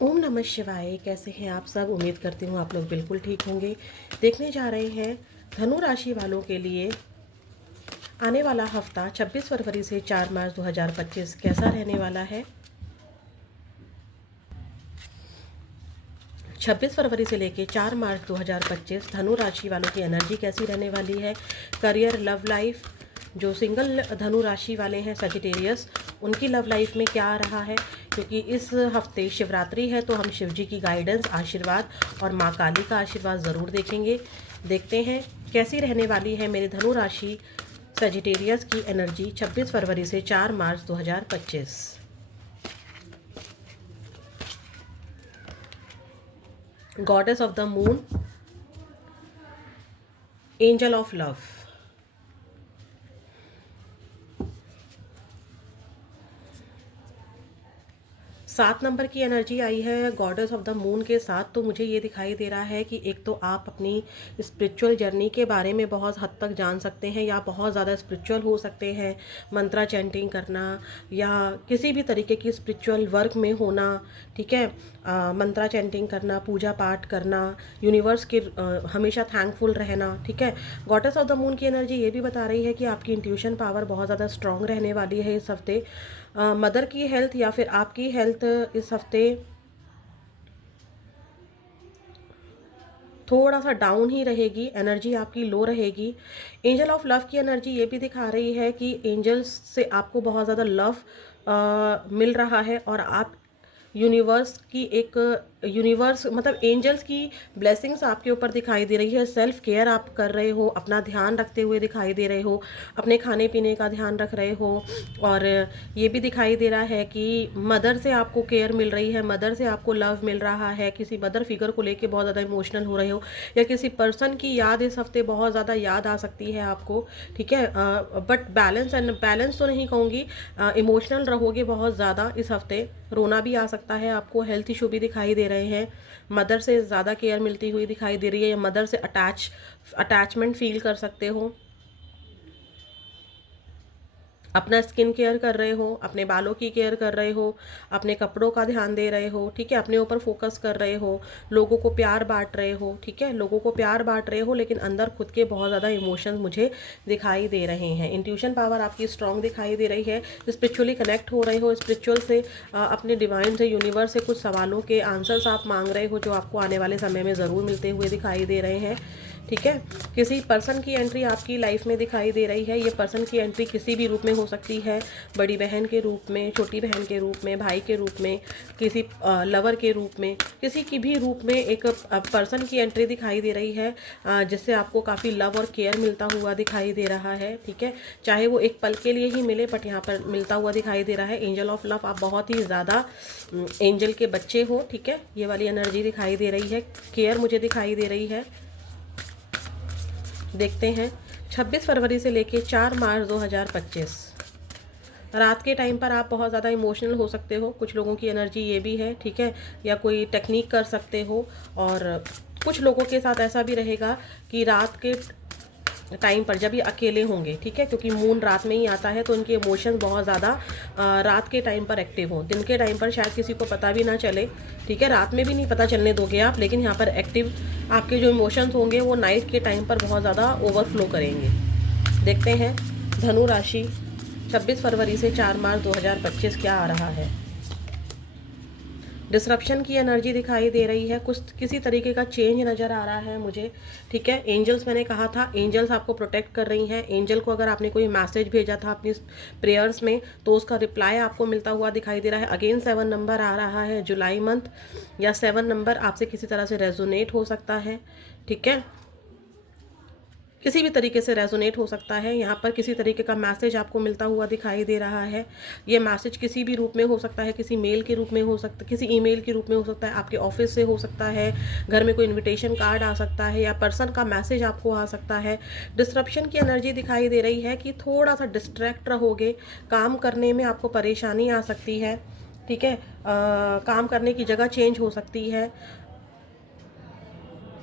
ओम नमः शिवाय। कैसे हैं आप सब? उम्मीद करती हूँ आप लोग बिल्कुल ठीक होंगे। देखने जा रहे हैं धनु राशि वालों के लिए आने वाला हफ्ता 26 फरवरी से 4 मार्च 2025 कैसा रहने वाला है। 26 फरवरी से लेकर 4 मार्च 2025 धनु राशि वालों की एनर्जी कैसी रहने वाली है। करियर, लव लाइफ, जो सिंगल धनु राशि वाले हैं सजिटेरियस, उनकी लव लाइफ में क्या आ रहा है, क्योंकि इस हफ्ते शिवरात्रि है तो हम शिव जी की गाइडेंस, आशीर्वाद और माँ काली का आशीर्वाद ज़रूर देखेंगे। देखते हैं कैसी रहने वाली है मेरे धनु राशि सजिटेरियस की एनर्जी 26 फरवरी से 4 मार्च 2025। Goddess of the moon, angel of love. 7 number की एनर्जी आई है गॉडेस ऑफ द मून के साथ। तो मुझे ये दिखाई दे रहा है कि एक तो आप अपनी स्पिरिचुअल जर्नी के बारे में बहुत हद तक जान सकते हैं या बहुत ज़्यादा स्पिरिचुअल हो सकते हैं। मंत्रा चैंटिंग करना या किसी भी तरीके की स्पिरिचुअल वर्क में होना, ठीक है। मंत्रा चैंटिंग करना, पूजा पाठ करना, यूनिवर्स के हमेशा थैंकफुल रहना, ठीक है। गॉडेस ऑफ द मून की एनर्जी ये भी बता रही है कि आपकी इंट्यूशन पावर बहुत ज़्यादा स्ट्रांग रहने वाली है इस हफ्ते। मदर की हेल्थ या फिर आपकी हेल्थ इस हफ्ते थोड़ा सा डाउन ही रहेगी, एनर्जी आपकी लो रहेगी। एंजल ऑफ लव की एनर्जी ये भी दिखा रही है कि एंजल्स से आपको बहुत ज़्यादा लव मिल रहा है और आप यूनिवर्स की एक यूनिवर्स मतलब एंजल्स की ब्लेसिंग्स आपके ऊपर दिखाई दे रही है। सेल्फ केयर आप कर रहे हो, अपना ध्यान रखते हुए दिखाई दे रहे हो, अपने खाने पीने का ध्यान रख रहे हो। और ये भी दिखाई दे रहा है कि मदर से आपको केयर मिल रही है, मदर से आपको लव मिल रहा है। किसी मदर फिगर को लेके बहुत ज़्यादा इमोशनल हो रहे हो या किसी पर्सन की याद इस हफ्ते बहुत ज़्यादा याद आ सकती है आपको, ठीक है। बट बैलेंस तो नहीं कहूँगी, इमोशनल रहोगे बहुत ज़्यादा इस हफ्ते। रोना भी आ सकता है आपको, हेल्थ इशू भी दिखाई दे रहे हैं। मदर से ज़्यादा केयर मिलती हुई दिखाई दे रही है या मदर से अटैचमेंट फील कर सकते हो। अपना स्किन केयर कर रहे हो, अपने बालों की केयर कर रहे हो, अपने कपड़ों का ध्यान दे रहे हो, ठीक है। अपने ऊपर फोकस कर रहे हो, लोगों को प्यार बांट रहे हो, ठीक है। लोगों को प्यार बांट रहे हो लेकिन अंदर खुद के बहुत ज़्यादा इमोशंस मुझे दिखाई दे रहे हैं। इंट्यूशन पावर आपकी स्ट्रांग दिखाई दे रही है। स्पिरिचुअली कनेक्ट हो रहे हो, स्पिरिचुअल से अपने डिवाइन से, यूनिवर्स से कुछ सवालों के आंसर्स आप मांग रहे हो जो आपको आने वाले समय में ज़रूर मिलते हुए दिखाई दे रहे हैं, ठीक है। किसी पर्सन की एंट्री आपकी लाइफ में दिखाई दे रही है। ये पर्सन की एंट्री किसी भी रूप में हो सकती है, बड़ी बहन के रूप में, छोटी बहन के रूप में, भाई के रूप में, किसी लवर के रूप में, किसी की भी रूप में एक पर्सन की एंट्री दिखाई दे रही है जिससे आपको काफ़ी लव और केयर मिलता हुआ दिखाई दे रहा है, ठीक है। चाहे वो एक पल के लिए ही मिले बट यहाँ पर मिलता हुआ दिखाई दे रहा है। एंजल ऑफ लव, आप बहुत ही ज़्यादा एंजल के बच्चे हो, ठीक है। ये वाली एनर्जी दिखाई दे रही है। केयर मुझे दिखाई दे रही है। देखते हैं 26 फरवरी से लेके 4 मार्च 2025 रात के टाइम पर आप बहुत ज़्यादा इमोशनल हो सकते हो। कुछ लोगों की एनर्जी ये भी है, ठीक है। या कोई टेक्निक कर सकते हो। और कुछ लोगों के साथ ऐसा भी रहेगा कि रात के टाइम पर जब ये अकेले होंगे, ठीक है, क्योंकि मून रात में ही आता है तो उनके इमोशंस बहुत ज़्यादा रात के टाइम पर एक्टिव हों। दिन के टाइम पर शायद किसी को पता भी ना चले, ठीक है। रात में भी नहीं पता चलने दोगे आप, लेकिन यहाँ पर एक्टिव आपके जो इमोशंस होंगे वो नाइट के टाइम पर बहुत ज़्यादा ओवरफ्लो करेंगे। देखते हैं धनु राशि 26 फरवरी से 4 मार्च 2025 क्या आ रहा है। डिसरप्शन की एनर्जी दिखाई दे रही है, कुछ किसी तरीके का चेंज नज़र आ रहा है मुझे, ठीक है। एंजल्स, मैंने कहा था एंजल्स आपको प्रोटेक्ट कर रही हैं। एंजल को अगर आपने कोई मैसेज भेजा था अपनी प्रेयर्स में तो उसका रिप्लाई आपको मिलता हुआ दिखाई दे रहा है। अगेन 7 नंबर आ रहा है जुलाई मंथ, या 7 नंबर आपसे किसी तरह से रेजोनेट हो सकता है, ठीक है। किसी भी तरीके से रेजोनेट हो सकता है। यहाँ पर किसी तरीके का मैसेज आपको मिलता हुआ दिखाई दे रहा है। ये मैसेज किसी भी रूप में हो सकता है, किसी मेल के रूप में हो सकता है, किसी ईमेल के रूप में हो सकता है, आपके ऑफिस से हो सकता है, घर में कोई इनविटेशन कार्ड आ सकता है या पर्सन का मैसेज आपको आ सकता है। डिस्ट्रप्शन की एनर्जी दिखाई दे रही है कि थोड़ा सा डिस्ट्रैक्ट रहोगे, काम करने में आपको परेशानी आ सकती है, ठीक है। काम करने की जगह चेंज हो सकती है।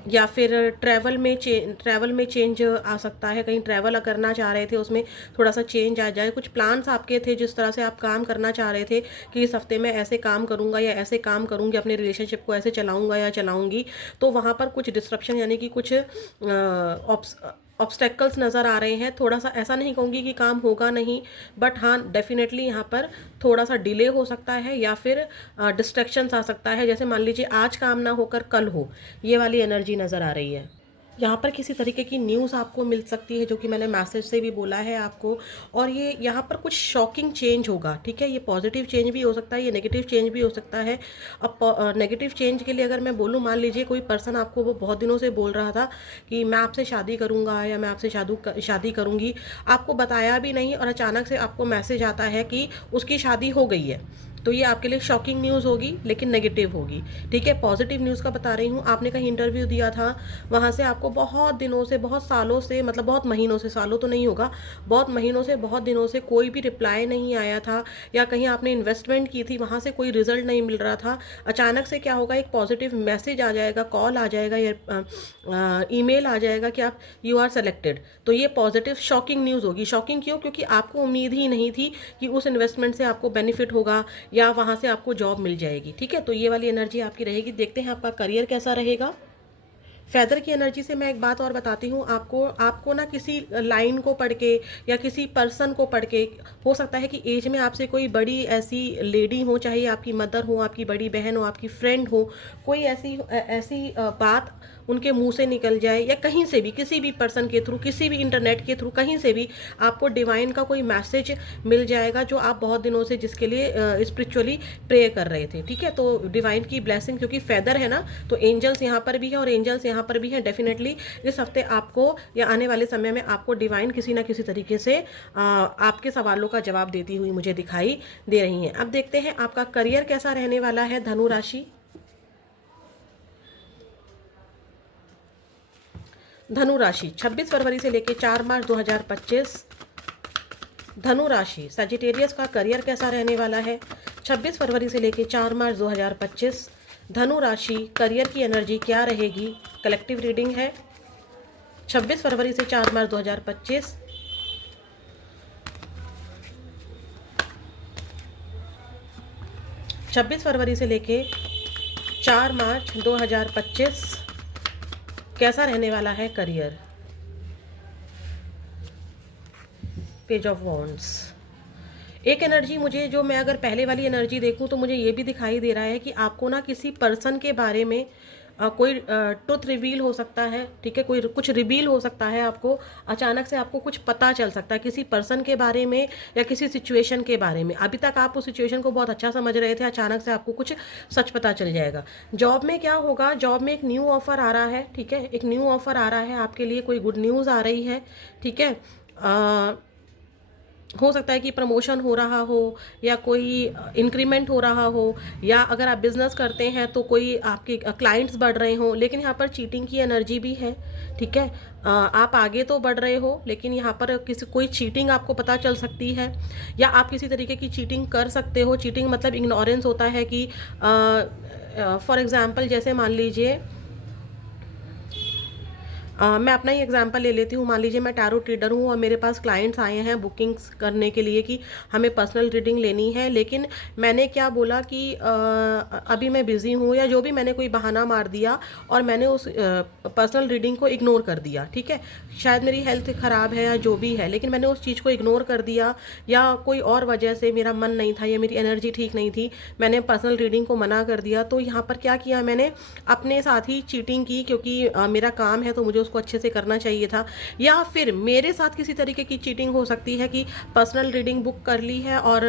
या फिर ट्रैवल में चेंज आ सकता है, कहीं ट्रैवल करना चाह रहे थे उसमें थोड़ा सा चेंज आ जाए। कुछ प्लान्स आपके थे जिस तरह से आप काम करना चाह रहे थे कि इस हफ्ते में ऐसे काम करूंगा या ऐसे काम करूंगी, अपने रिलेशनशिप को ऐसे चलाऊंगा या चलाऊंगी, तो वहाँ पर कुछ डिस्ट्रप्शन यानी कि कुछ ऑब्स्टेकल्स नज़र आ रहे हैं। थोड़ा सा ऐसा नहीं कहूँगी कि काम होगा नहीं, बट हाँ डेफिनेटली यहाँ पर थोड़ा सा डिले हो सकता है या फिर डिस्ट्रैक्शंस आ सकता है। जैसे मान लीजिए आज काम ना होकर कल हो, ये वाली एनर्जी नज़र आ रही है। यहाँ पर किसी तरीके की न्यूज़ आपको मिल सकती है, जो कि मैंने मैसेज से भी बोला है आपको। और ये यहाँ पर कुछ शॉकिंग चेंज होगा, ठीक है। ये पॉजिटिव चेंज भी हो सकता है, ये नेगेटिव चेंज भी हो सकता है। अब नेगेटिव चेंज के लिए अगर मैं बोलूँ, मान लीजिए कोई पर्सन आपको वो बहुत दिनों से बोल रहा था कि मैं आपसे शादी करूँगा या मैं आपसे शादी करूँगी, आपको बताया भी नहीं और अचानक से आपको मैसेज आता है कि उसकी शादी हो गई है। तो ये आपके लिए शॉकिंग न्यूज़ होगी, लेकिन नेगेटिव होगी, ठीक है। पॉजिटिव न्यूज़ का बता रही हूँ, आपने कहीं इंटरव्यू दिया था, वहाँ से आपको बहुत दिनों से, बहुत सालों से, मतलब बहुत महीनों से, सालों तो नहीं होगा, बहुत महीनों से, बहुत दिनों से कोई भी रिप्लाई नहीं आया था, या कहीं आपने इन्वेस्टमेंट की थी, वहाँ से कोई रिजल्ट नहीं मिल रहा था। अचानक से क्या होगा, एक पॉजिटिव मैसेज आ जाएगा, कॉल आ जाएगा या ईमेल आ जाएगा कि आप यू आर सेलेक्टेड। तो ये पॉजिटिव शॉकिंग न्यूज़ होगी। शॉकिंग क्यों? क्योंकि आपको उम्मीद ही नहीं थी कि उस इन्वेस्टमेंट से आपको बेनिफिट होगा या वहाँ से आपको जॉब मिल जाएगी, ठीक है। तो ये वाली एनर्जी आपकी रहेगी। देखते हैं आपका करियर कैसा रहेगा। फेदर की एनर्जी से मैं एक बात और बताती हूँ आपको। आपको ना किसी लाइन को पढ़ के या किसी पर्सन को पढ़ के, हो सकता है कि एज में आपसे कोई बड़ी ऐसी लेडी हो, चाहे आपकी मदर हो, आपकी बड़ी बहन हो, आपकी फ्रेंड हो, कोई ऐसी ऐसी बात उनके मुंह से निकल जाए, या कहीं से भी, किसी भी पर्सन के थ्रू, किसी भी इंटरनेट के थ्रू, कहीं से भी आपको डिवाइन का कोई मैसेज मिल जाएगा, जो आप बहुत दिनों से जिसके लिए स्पिरिचुअली प्रे कर रहे थे, ठीक है। तो डिवाइन की ब्लेसिंग, क्योंकि फेदर है ना, तो एंजल्स यहाँ पर भी है और एंजल्स यहाँ पर भी है। डेफिनेटली इस हफ्ते आपको या आने वाले समय में आपको डिवाइन किसी ना किसी तरीके से आपके सवालों का जवाब देती हुई मुझे दिखाई दे रही हैं। अब देखते हैं आपका करियर कैसा रहने वाला है, धनु राशि। धनु राशि 26 फरवरी से लेकर 4 मार्च 2025। धनु राशि सजिटेरियस का करियर कैसा रहने वाला है, 26 फरवरी से लेकर 4 मार्च 2025। धनु राशि करियर की एनर्जी क्या रहेगी, कलेक्टिव रीडिंग है, 26 फरवरी से 4 मार्च 2025। छब्बीस फरवरी से लेके 4 मार्च 2025 कैसा रहने वाला है करियर। Page of wands. एक एनर्जी मुझे, जो मैं अगर पहले वाली एनर्जी देखूं तो मुझे ये भी दिखाई दे रहा है कि आपको ना किसी पर्सन के बारे में कोई ट्रुथ रिवील हो सकता है, ठीक है। कोई कुछ रिवील हो सकता है आपको, अचानक से आपको कुछ पता चल सकता है किसी पर्सन के बारे में या किसी सिचुएशन के बारे में। अभी तक आप उस सिचुएशन को बहुत अच्छा समझ रहे थे, अचानक से आपको कुछ सच पता चल जाएगा। जॉब में क्या होगा, जॉब में एक न्यू ऑफर आ रहा है, ठीक है। एक न्यू ऑफर आ रहा है आपके लिए, कोई गुड न्यूज़ आ रही है, ठीक है। हो सकता है कि प्रमोशन हो रहा हो या कोई इंक्रीमेंट हो रहा हो, या अगर आप बिजनेस करते हैं तो कोई आपके क्लाइंट्स बढ़ रहे हों। लेकिन यहाँ पर चीटिंग की एनर्जी भी है, ठीक है। आप आगे तो बढ़ रहे हो, लेकिन यहाँ पर किसी कोई चीटिंग आपको पता चल सकती है, या आप किसी तरीके की चीटिंग कर सकते हो। चीटिंग मतलब इग्नोरेंस होता है कि फॉर एग्जांपल जैसे मान लीजिए मैं अपना ही एग्जांपल ले लेती हूँ। मान लीजिए मैं टैरो ट्रेडर हूँ और मेरे पास क्लाइंट्स आए हैं बुकिंग्स करने के लिए कि हमें पर्सनल रीडिंग लेनी है, लेकिन मैंने क्या बोला कि अभी मैं बिज़ी हूँ, या जो भी मैंने कोई बहाना मार दिया और मैंने उस पर्सनल रीडिंग को इग्नोर कर दिया, ठीक है। शायद मेरी हेल्थ ख़राब है या जो भी है, लेकिन मैंने उस चीज़ को इग्नोर कर दिया, या कोई और वजह से मेरा मन नहीं था या मेरी एनर्जी ठीक नहीं थी, मैंने पर्सनल रीडिंग को मना कर दिया। तो यहाँ पर क्या किया मैंने, अपने साथ ही चीटिंग की, क्योंकि मेरा काम है तो मुझे उसको अच्छे से करना चाहिए था। या फिर मेरे साथ किसी तरीके की चीटिंग हो सकती है कि पर्सनल रीडिंग बुक कर ली है और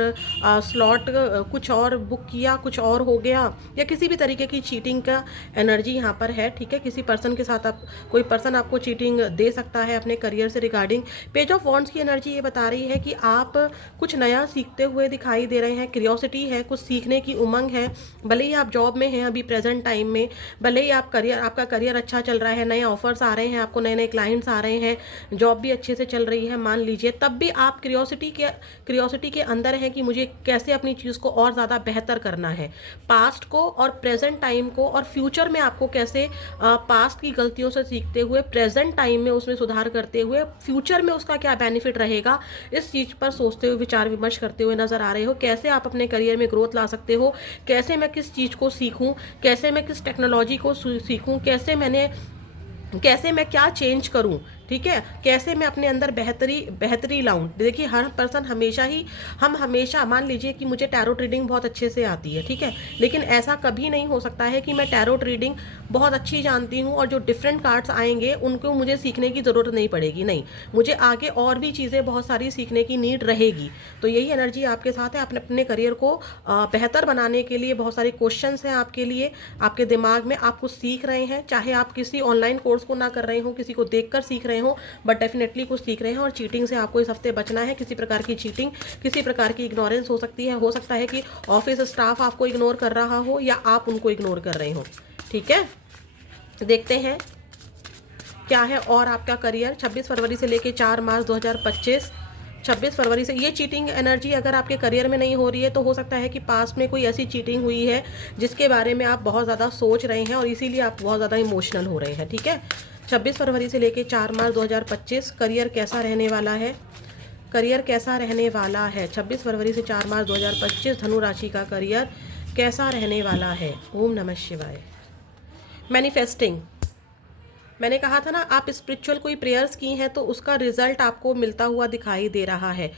स्लॉट कुछ और बुक किया, कुछ और हो गया, या किसी भी तरीके की चीटिंग का एनर्जी यहाँ पर है, ठीक है। किसी पर्सन के साथ आप, कोई पर्सन आपको चीटिंग दे सकता है अपने करियर से रिगार्डिंग। पेज ऑफ वॉन्ड्स की एनर्जी ये बता रही है कि आप कुछ नया सीखते हुए दिखाई दे रहे हैं, क्यूरियोसिटी है, कुछ सीखने की उमंग है। भले ही आप जॉब में हैं अभी प्रेजेंट टाइम में, भले ही आप आपका करियर अच्छा चल रहा है, नए ऑफर्स आ रहे रहे हैं, आपको नए नए क्लाइंट्स आ रहे हैं, जॉब भी अच्छे से चल रही है मान लीजिए, तब भी आप क्रियोसिटी के अंदर हैं कि मुझे कैसे अपनी चीज़ को और ज़्यादा बेहतर करना है। पास्ट को और प्रेजेंट टाइम को और फ्यूचर में आपको कैसे पास्ट की गलतियों से सीखते हुए प्रेजेंट टाइम में उसमें सुधार करते हुए फ्यूचर में उसका क्या बेनिफिट रहेगा, इस चीज़ पर सोचते हुए विचार विमर्श करते हुए नजर आ रहे हो। कैसे आप अपने करियर में ग्रोथ ला सकते हो, कैसे मैं किस चीज़ को सीखूं, कैसे मैं किस टेक्नोलॉजी को सीखूं, कैसे मैं क्या चेंज करूं, ठीक है, कैसे मैं अपने अंदर बेहतरी लाऊं। देखिए हर पर्सन हम हमेशा मान लीजिए कि मुझे टैरो रीडिंग बहुत अच्छे से आती है, ठीक है, लेकिन ऐसा कभी नहीं हो सकता है कि मैं टैरो रीडिंग बहुत अच्छी जानती हूँ और जो डिफरेंट कार्ड्स आएंगे उनको मुझे सीखने की ज़रूरत नहीं पड़ेगी। नहीं, मुझे आगे और भी चीज़ें बहुत सारी सीखने की नीड रहेगी। तो यही एनर्जी आपके साथ है। अपने अपने करियर को बेहतर बनाने के लिए बहुत सारे क्वेश्चंस हैं आपके लिए, आपके दिमाग में आप कुछ सीख रहे हैं, चाहे आप किसी ऑनलाइन कोर्स को ना कर रहे हो, किसी को देखकर सीख रहे हो, बट डेफिनेटली कुछ सीख रहे हैं। और चीटिंग से आपको इस हफ्ते बचना है। किसी प्रकार की चीटिंग, किसी प्रकार की इग्नोरेंस हो सकती है। हो सकता है कि ऑफिस स्टाफ आपको इग्नोर कर रहा हो या आप उनको इग्नोर कर रहे हो, ठीक है। देखते हैं क्या है और आपका करियर 26 फरवरी से लेके 4 मार्च 2025। 26 फरवरी से ये चीटिंग एनर्जी अगर आपके करियर में नहीं हो रही है तो हो सकता है कि पास्ट में कोई ऐसी चीटिंग हुई है जिसके बारे में आप बहुत ज़्यादा सोच रहे हैं और इसीलिए आप बहुत ज़्यादा इमोशनल हो रहे हैं, ठीक है। 26 फरवरी से लेके 4 मार्च 2025 करियर कैसा रहने वाला है, करियर कैसा रहने वाला है। 26 फरवरी से 4 मार्च 2025 धनु राशि का करियर कैसा रहने वाला है। ओम नमः शिवाय। मैनिफेस्टिंग, मैंने कहा था ना, आप स्पिरिचुअल कोई प्रेयर्स की हैं तो उसका रिजल्ट आपको मिलता हुआ दिखाई दे रहा है।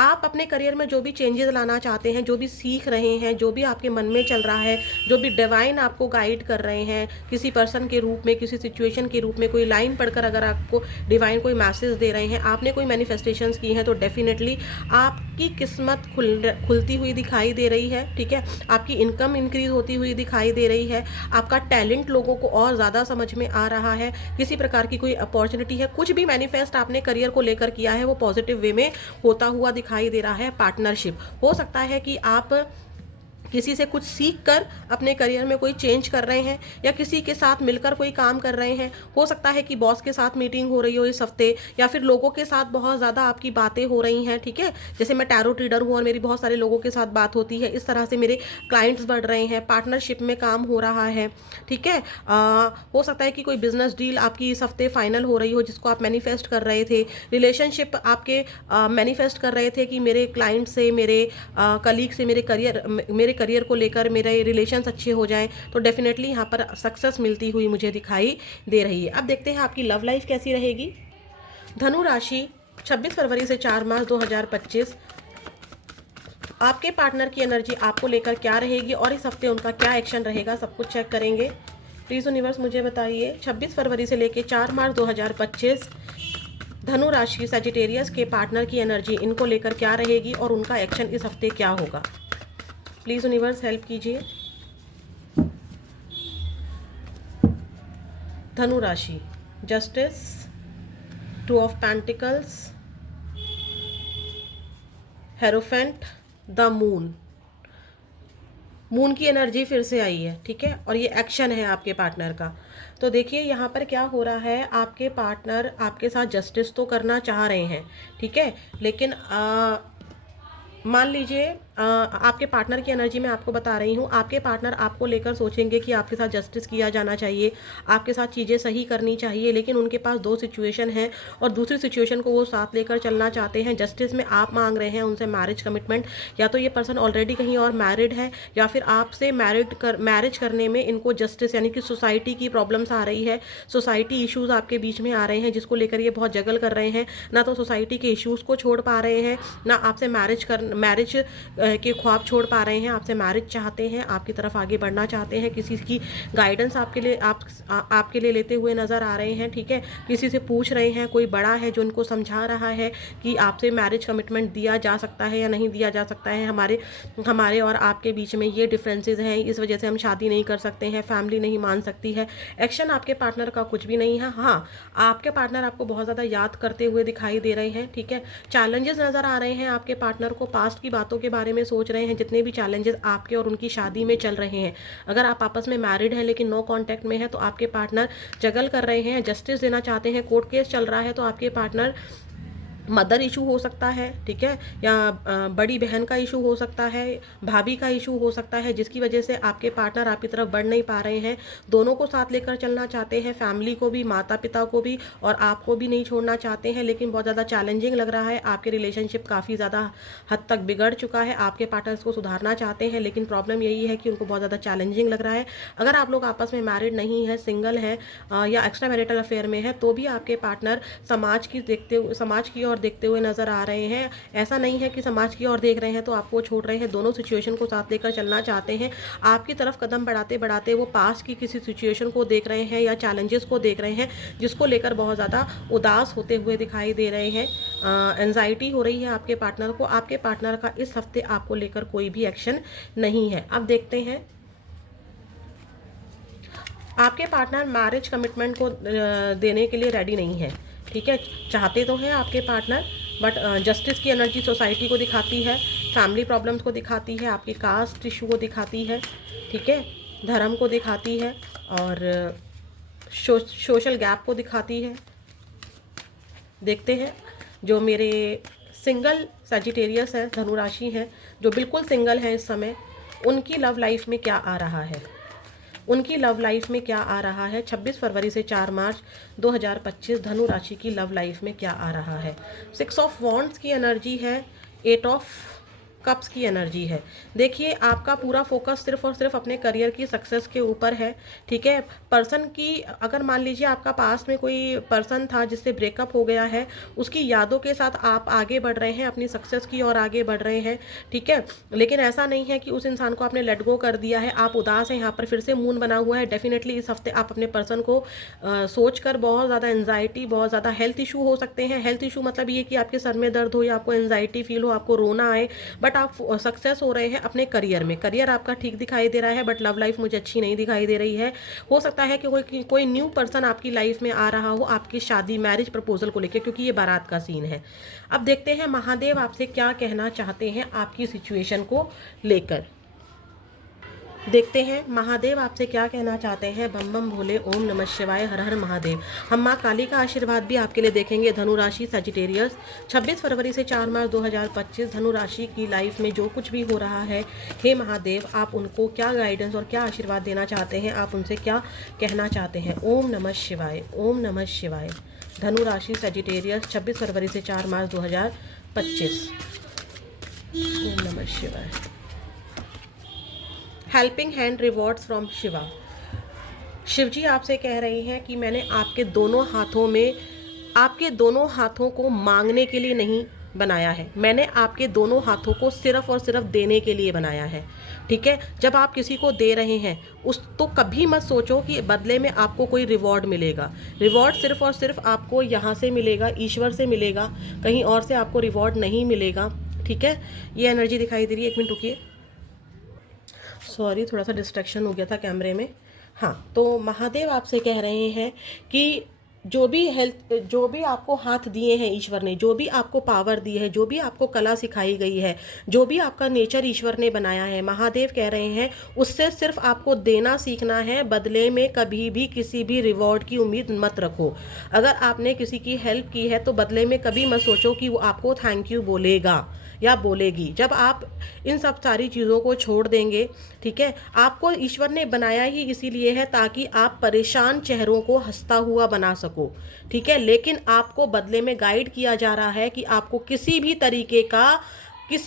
आप अपने करियर में जो भी चेंजेस लाना चाहते हैं, जो भी सीख रहे हैं, जो भी आपके मन में चल रहा है, जो भी डिवाइन आपको गाइड कर रहे हैं, किसी पर्सन के रूप में, किसी सिचुएशन के रूप में, कोई लाइन पढ़कर अगर आपको डिवाइन कोई मैसेज दे रहे हैं, आपने कोई मैनिफेस्टेशंस की हैं तो डेफिनेटली आपकी किस्मत खुलती हुई दिखाई दे रही है, ठीक है। आपकी इनकम इंक्रीज होती हुई दिखाई दे रही है। आपका टैलेंट लोगों को और ज़्यादा समझ में आ रहा है। किसी प्रकार की कोई अपॉर्चुनिटी है, कुछ भी मैनिफेस्ट आपने करियर को लेकर किया है वो पॉजिटिव वे में होता हुआ दिखाई दे रहा है। पार्टनरशिप, हो सकता है कि आप किसी से कुछ सीख कर अपने करियर में कोई चेंज कर रहे हैं या किसी के साथ मिलकर कोई काम कर रहे हैं। हो सकता है कि बॉस के साथ मीटिंग हो रही हो इस हफ्ते, या फिर लोगों के साथ बहुत ज़्यादा आपकी बातें हो रही हैं, ठीक है। जैसे मैं टैरो रीडर हूँ और मेरी बहुत सारे लोगों के साथ बात होती है, इस तरह से मेरे क्लाइंट्स बढ़ रहे हैं, पार्टनरशिप में काम हो रहा है, ठीक है। हो सकता है कि कोई बिजनेस डील आपकी इस हफ्ते फाइनल हो रही हो जिसको आप मैनिफेस्ट कर रहे थे। रिलेशनशिप आपके मैनिफेस्ट कर रहे थे कि मेरे क्लाइंट से, मेरे कलीग से मेरे करियर को लेकर मेरे रिलेशंस अच्छे हो जाएं, तो डेफिनेटली यहाँ पर सक्सेस मिलती हुई मुझे दिखाई दे रही है। अब देखते हैं आपकी लव लाइफ कैसी रहेगी। धनु राशि, 26 फरवरी से 4 मार्च 2025 आपके पार्टनर की एनर्जी आपको लेकर क्या रहेगी और इस हफ्ते उनका क्या एक्शन रहेगा, सब कुछ चेक करेंगे। प्लीज़ यूनिवर्स मुझे बताइए 26 फरवरी से लेकर 4 मार्च 2025 धनु राशि सजिटेरियस के पार्टनर की एनर्जी इनको लेकर क्या रहेगी और उनका एक्शन इस हफ्ते क्या होगा। प्लीज़ यूनिवर्स हेल्प कीजिए। धनु राशि, justice, 2 of pentacles, hierophant, the moon. Moon की एनर्जी फिर से आई है, ठीक है, और ये एक्शन है आपके पार्टनर का। तो देखिए यहाँ पर क्या हो रहा है, आपके पार्टनर आपके साथ जस्टिस तो करना चाह रहे हैं, ठीक है, लेकिन मान लीजिए आपके पार्टनर की एनर्जी मैं आपको बता रही हूँ, आपके पार्टनर आपको लेकर सोचेंगे कि आपके साथ जस्टिस किया जाना चाहिए, आपके साथ चीज़ें सही करनी चाहिए, लेकिन उनके पास 2 सिचुएशन हैं और दूसरी सिचुएशन को वो साथ लेकर चलना चाहते हैं। जस्टिस में आप मांग रहे हैं उनसे मैरिज कमिटमेंट, या तो ये पर्सन ऑलरेडी कहीं और मैरिड है या फिर आपसे मैरिज करने में इनको जस्टिस यानी कि सोसाइटी की प्रॉब्लम्स आ रही है, सोसाइटी इशूज़ आपके बीच में आ रहे हैं जिसको लेकर ये बहुत जगल कर रहे हैं। ना तो सोसाइटी के इशूज़ को छोड़ पा रहे हैं, ना आपसे मैरिज के ख्वाब छोड़ पा रहे हैं, आपसे मैरिज चाहते हैं, आपकी तरफ आगे बढ़ना चाहते हैं, किसी की गाइडेंस आपके लिए लेते हुए नज़र आ रहे हैं, ठीक है। किसी से पूछ रहे हैं, कोई बड़ा है जो उनको समझा रहा है कि आपसे मैरिज कमिटमेंट दिया जा सकता है या नहीं दिया जा सकता है, हमारे और आपके बीच में ये डिफरेंसेस हैं, इस वजह से हम शादी नहीं कर सकते हैं, फैमिली नहीं मान सकती है। एक्शन आपके पार्टनर का कुछ भी नहीं है। हाँ, आपके पार्टनर आपको बहुत ज़्यादा याद करते हुए दिखाई दे रहे हैं, ठीक है। चैलेंजेस नज़र आ रहे हैं आपके पार्टनर को, पास्ट की बातों के बारे में में सोच रहे हैं, जितने भी चैलेंजेस आपके और उनकी शादी में चल रहे हैं, अगर आप आपस में मैरिड हैं लेकिन नो कांटेक्ट में है तो आपके पार्टनर जगल कर रहे हैं, जस्टिस देना चाहते हैं, कोर्ट केस चल रहा है तो आपके पार्टनर मदर इशू हो सकता है, ठीक है, या बड़ी बहन का इशू हो सकता है, भाभी का इशू हो सकता है, जिसकी वजह से आपके पार्टनर आपकी तरफ बढ़ नहीं पा रहे हैं। दोनों को साथ लेकर चलना चाहते हैं, फैमिली को भी, माता पिता को भी, और आपको भी नहीं छोड़ना चाहते हैं, लेकिन बहुत ज़्यादा चैलेंजिंग लग रहा है। आपके रिलेशनशिप काफ़ी ज़्यादा हद तक बिगड़ चुका है, आपके पार्टनर्स को सुधारना चाहते हैं, लेकिन प्रॉब्लम यही है कि उनको बहुत ज़्यादा चैलेंजिंग लग रहा है। अगर आप लोग आपस में मैरिड नहीं है, सिंगल है या एक्स्ट्रा मैरिटल अफेयर में है, तो भी आपके पार्टनर समाज की ओर देखते हुए नजर आ रहे हैं। ऐसा नहीं है कि समाज की ओर देख रहे हैं तो आपको छोड़ रहे हैं, दोनों सिचुएशन को साथ लेकर चलना चाहते हैं। आपकी तरफ कदम बढ़ाते बढ़ाते वो पास की किसी सिचुएशन को देख रहे हैं या चैलेंजेस को देख रहे हैं, जिसको लेकर बहुत ज़्यादा उदास होते हुए दिखाई दे रहे हैं। एंजाइटी हो रही है आपके पार्टनर को। आपके पार्टनर का इस हफ्ते आपको लेकर कोई भी एक्शन नहीं है। अब देखते हैं, आपके पार्टनर मैरिज कमिटमेंट को देने के लिए रेडी नहीं है, ठीक है। चाहते तो हैं आपके पार्टनर, बट जस्टिस की एनर्जी सोसाइटी को दिखाती है, फैमिली प्रॉब्लम्स को दिखाती है, आपकी कास्ट इशू को दिखाती है, ठीक है, धर्म को दिखाती है, और सोशल गैप को दिखाती है। देखते हैं जो मेरे सिंगल सजिटेरियस हैं, धनु राशि हैं, जो बिल्कुल सिंगल हैं इस समय, उनकी लव लाइफ में क्या आ रहा है। उनकी लव लाइफ में क्या आ रहा है 26 फरवरी से 4 मार्च 2025 धनु राशि की लव लाइफ में क्या आ रहा है। 6 ऑफ वॉन्ड्स की एनर्जी है, 8 ऑफ कप्स की एनर्जी है। देखिए, आपका पूरा फोकस सिर्फ और सिर्फ अपने करियर की सक्सेस के ऊपर है, ठीक है। पर्सन की, अगर मान लीजिए आपका पास में कोई पर्सन था जिससे ब्रेकअप हो गया है, उसकी यादों के साथ आप आगे बढ़ रहे हैं, अपनी सक्सेस की ओर आगे बढ़ रहे हैं, ठीक है। लेकिन ऐसा नहीं है कि उस इंसान को आपने लेट गो कर दिया है, आप उदास हैं। यहाँ पर फिर से मून बना हुआ है। डेफिनेटली इस हफ्ते आप अपने पर्सन को सोचकर बहुत ज़्यादा एंजाइटी, बहुत ज़्यादा हेल्थ इशू हो सकते हैं। हेल्थ इशू मतलब ये कि आपके सर में दर्द हो, या आपको एंजाइटी फील हो, आपको रोना आए, बट आप सक्सेस हो रहे हैं अपने करियर में। करियर आपका ठीक दिखाई दे रहा है, बट लव लाइफ मुझे अच्छी नहीं दिखाई दे रही है। हो सकता है कि कोई न्यू पर्सन आपकी लाइफ में आ रहा हो आपकी शादी, मैरिज प्रपोजल को लेकर, क्योंकि ये बारात का सीन है। अब देखते हैं महादेव आपसे क्या कहना चाहते हैं आपकी सिचुएशन को लेकर। देखते हैं महादेव आपसे क्या कहना चाहते हैं। बम बम भोले, ओम नमः शिवाय, हर हर महादेव। हम माँ काली का आशीर्वाद भी आपके लिए देखेंगे। धनु राशि सजिटेरियस, 26 फरवरी से 4 मार्च 2025 धनु राशि की लाइफ में जो कुछ भी हो रहा है, हे महादेव आप उनको क्या गाइडेंस और क्या आशीर्वाद देना चाहते हैं, आप उनसे क्या कहना चाहते हैं। ओम नमः शिवाय, ओम नमः शिवाय। धनु राशि सजिटेरियस, 26 फरवरी से 4 मार्च 2025। ओम नमः शिवाय। Helping hand rewards from Shiva. Shiv ji आपसे कह रहे हैं कि मैंने आपके दोनों हाथों को मांगने के लिए नहीं बनाया है, मैंने आपके दोनों हाथों को सिर्फ और सिर्फ देने के लिए बनाया है, ठीक है। जब आप किसी को दे रहे हैं तो कभी मत सोचो कि बदले में आपको कोई रिवॉर्ड मिलेगा। रिवॉर्ड सिर्फ और सिर्फ आपको यहाँ से मिलेगा, ईश्वर से मिलेगा, कहीं और से आपको रिवॉर्ड नहीं मिलेगा, ठीक है। ये एनर्जी दिखाई दे रही है, एक मिनट रुकिए, सॉरी थोड़ा सा डिस्ट्रैक्शन हो गया था कैमरे में। हाँ, तो महादेव आपसे कह रहे हैं कि जो भी आपको हाथ दिए हैं ईश्वर ने, जो भी आपको पावर दी है, जो भी आपको कला सिखाई गई है, जो भी आपका नेचर ईश्वर ने बनाया है, महादेव कह रहे हैं उससे सिर्फ आपको देना सीखना है। बदले में कभी भी किसी भी रिवॉर्ड की उम्मीद मत रखो। अगर आपने किसी की हेल्प की है तो बदले में कभी मत सोचो कि वो आपको थैंक यू बोलेगा या बोलेगी। जब आप इन सब सारी चीज़ों को छोड़ देंगे, ठीक है, आपको ईश्वर ने बनाया ही इसीलिए है ताकि आप परेशान चेहरों को हंसता हुआ बना सको, ठीक है। लेकिन आपको बदले में गाइड किया जा रहा है कि आपको किसी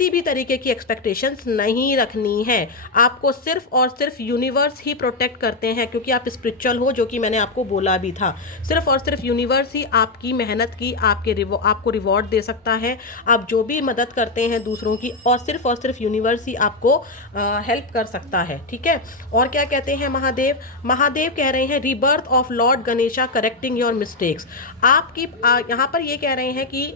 भी तरीके की एक्सपेक्टेशंस नहीं रखनी है। आपको सिर्फ और सिर्फ यूनिवर्स ही प्रोटेक्ट करते हैं, क्योंकि आप स्पिरिचुअल हो, जो कि मैंने आपको बोला भी था। सिर्फ और सिर्फ यूनिवर्स ही आपकी मेहनत की आपको रिवॉर्ड दे सकता है। आप जो भी मदद करते हैं दूसरों की, और सिर्फ यूनिवर्स ही आपको हेल्प कर सकता है, ठीक है। और क्या कहते हैं महादेव कह रहे हैं rebirth of Lord Ganesha correcting your mistakes. आपकी यहाँ पर ये कह रहे हैं कि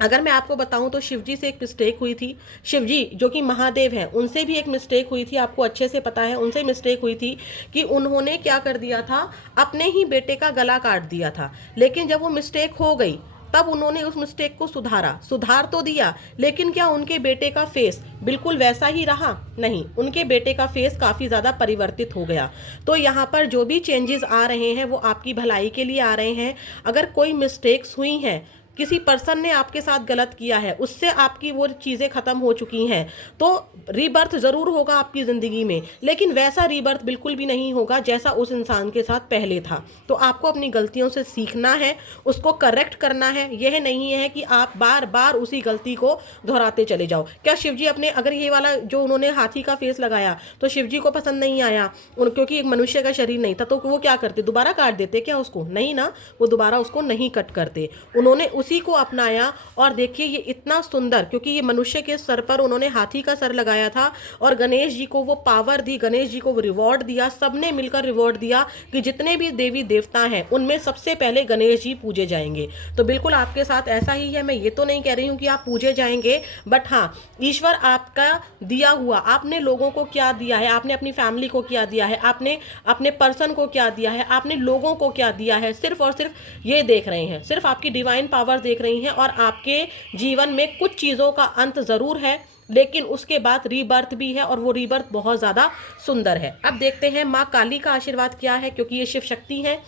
अगर मैं आपको बताऊं तो शिवजी से एक मिस्टेक हुई थी। शिवजी जो कि महादेव हैं, उनसे भी एक मिस्टेक हुई थी, आपको अच्छे से पता है। उनसे मिस्टेक हुई थी कि उन्होंने क्या कर दिया था, अपने ही बेटे का गला काट दिया था। लेकिन जब वो मिस्टेक हो गई तब उन्होंने उस मिस्टेक को सुधार तो दिया, लेकिन क्या उनके बेटे का फेस बिल्कुल वैसा ही रहा? नहीं, उनके बेटे का फेस काफ़ी ज़्यादा परिवर्तित हो गया। तो यहाँ पर जो भी चेंजेस आ रहे हैं वो आपकी भलाई के लिए आ रहे हैं। अगर कोई मिस्टेक्स हुई हैं, किसी पर्सन ने आपके साथ गलत किया है, उससे आपकी वो चीज़ें ख़त्म हो चुकी हैं, तो रीबर्थ ज़रूर होगा आपकी ज़िंदगी में, लेकिन वैसा रीबर्थ बिल्कुल भी नहीं होगा जैसा उस इंसान के साथ पहले था। तो आपको अपनी गलतियों से सीखना है, उसको करेक्ट करना है। यह नहीं है कि आप बार बार उसी गलती को दोहराते चले जाओ। क्या शिव जी अपने, अगर ये वाला जो उन्होंने हाथी का फेस लगाया तो शिव जी को पसंद नहीं आया, क्योंकि एक मनुष्य का शरीर नहीं था, तो वो क्या करते? दोबारा काट देते क्या उसको? नहीं ना, वो दोबारा उसको नहीं कट करते। उन्होंने उसी को अपनाया और देखिए ये इतना सुंदर, क्योंकि ये मनुष्य के सर पर उन्होंने हाथी का सर लगाया था और गणेश जी को वो पावर दी, गणेश जी को वो रिवॉर्ड दिया, सबने मिलकर रिवॉर्ड दिया कि जितने भी देवी देवता हैं उनमें सबसे पहले गणेश जी पूजे जाएंगे। तो बिल्कुल आपके साथ ऐसा ही है। मैं ये तो नहीं कह रही हूँ कि आप पूजे जाएंगे, बट हाँ, ईश्वर आपका दिया हुआ, आपने लोगों को क्या दिया है, आपने अपनी फैमिली को क्या दिया है, आपने अपने पर्सन को क्या दिया है, आपने लोगों को क्या दिया है, सिर्फ और सिर्फ ये देख रहे हैं, सिर्फ आपकी डिवाइन पावर देख रही हैं। और आपके जीवन में कुछ चीज़ों का अंत ज़रूर है, लेकिन उसके बाद रीबर्थ भी है, और वो रीबर्थ बहुत ज़्यादा सुंदर है। अब देखते हैं माँ काली का आशीर्वाद क्या है, क्योंकि ये शिव शक्ति है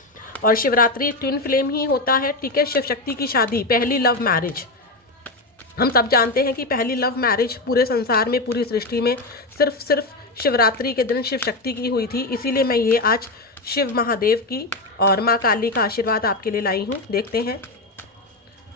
और शिवरात्रि ट्विन फ्लेम ही होता है। ठीक है, शिव शक्ति की शादी, पहली लव मैरिज, हम सब जानते हैं कि पहली लव मैरिज पूरे संसार में, पूरी सृष्टि में सिर्फ शिवरात्रि के दिन शिव शक्ति की हुई थी। इसीलिए मैं ये आज शिव महादेव की और माँ काली का आशीर्वाद आपके लिए लाई हूँ। देखते हैं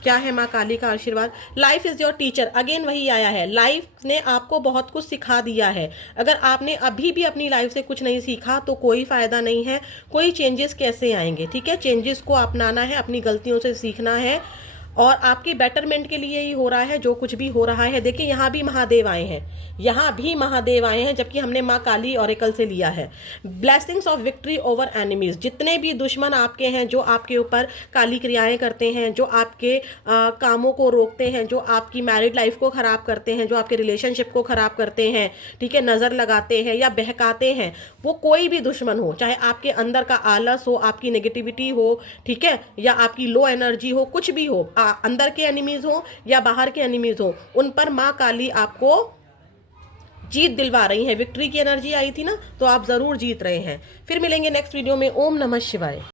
क्या है माँ काली का आशीर्वाद। Life is your teacher, again वही आया है। लाइफ ने आपको बहुत कुछ सिखा दिया है। अगर आपने अभी भी अपनी लाइफ से कुछ नहीं सीखा तो कोई फ़ायदा नहीं है। कोई चेंजेस कैसे आएंगे? ठीक है, चेंजेस को अपनाना है, अपनी गलतियों से सीखना है, और आपकी बेटरमेंट के लिए ही हो रहा है जो कुछ भी हो रहा है। देखिए यहाँ भी महादेव आए हैं, यहाँ भी महादेव आए हैं, जबकि हमने माँ काली ऑरेकल से लिया है। Blessings of victory over enemies, जितने भी दुश्मन आपके हैं, जो आपके ऊपर काली क्रियाएं करते हैं, जो आपके कामों को रोकते हैं, जो आपकी मैरिड लाइफ को ख़राब करते हैं, जो आपके रिलेशनशिप को ख़राब करते हैं, ठीक है, नज़र लगाते हैं या बहकाते हैं, वो कोई भी दुश्मन हो, चाहे आपके अंदर का आलस हो, आपकी नेगेटिविटी हो, ठीक है, या आपकी लो एनर्जी हो, कुछ भी हो, अंदर के एनिमीज हो या बाहर के एनिमीज हो, उन पर माँ काली आपको जीत दिलवा रही है। विक्ट्री की एनर्जी आई थी ना, तो आप ज़रूर जीत रहे हैं। फिर मिलेंगे नेक्स्ट वीडियो में। ओम नमः शिवाय।